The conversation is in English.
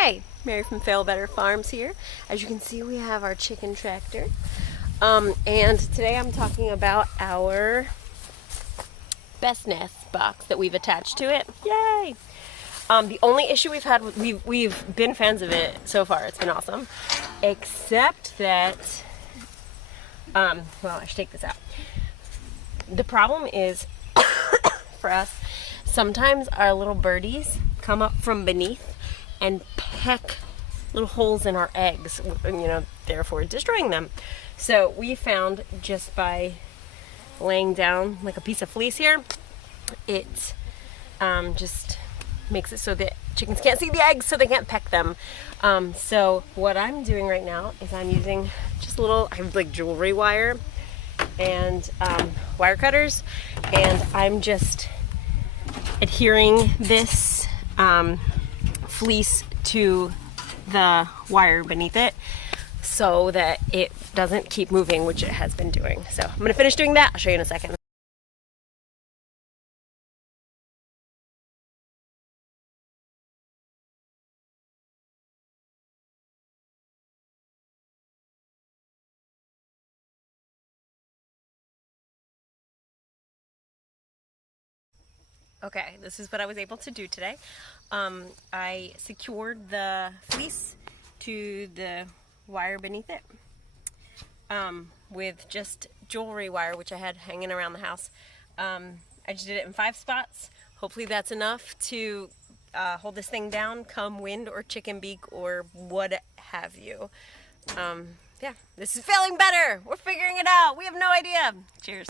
Hey, Mary from Fail Better Farms here. As you can see, we have our chicken tractor. And today I'm talking about our best nest box that we've attached to it. Yay! The only issue we've had, we've been fans of it so far. It's been awesome. Except that, well, I should take this out. The problem is, for us, sometimes our little birdies come up from beneath and peck little holes in our eggs, therefore destroying them. So we found, just by laying down like a piece of fleece here, it just makes it so that chickens can't see the eggs, so they can't peck them. So what I'm doing right now is I'm using just I have like jewelry wire and wire cutters, and I'm just adhering this fleece to the wire beneath it so that it doesn't keep moving, which it has been doing. So I'm gonna finish doing that. I'll show you in a second. Okay, this is what I was able to do today. I secured the fleece to the wire beneath it with just jewelry wire, which I had hanging around the house. I just did it in 5 spots. Hopefully that's enough to hold this thing down come wind or chicken beak or what have you. Yeah, this is failing better. We're figuring it out. We have no idea. Cheers.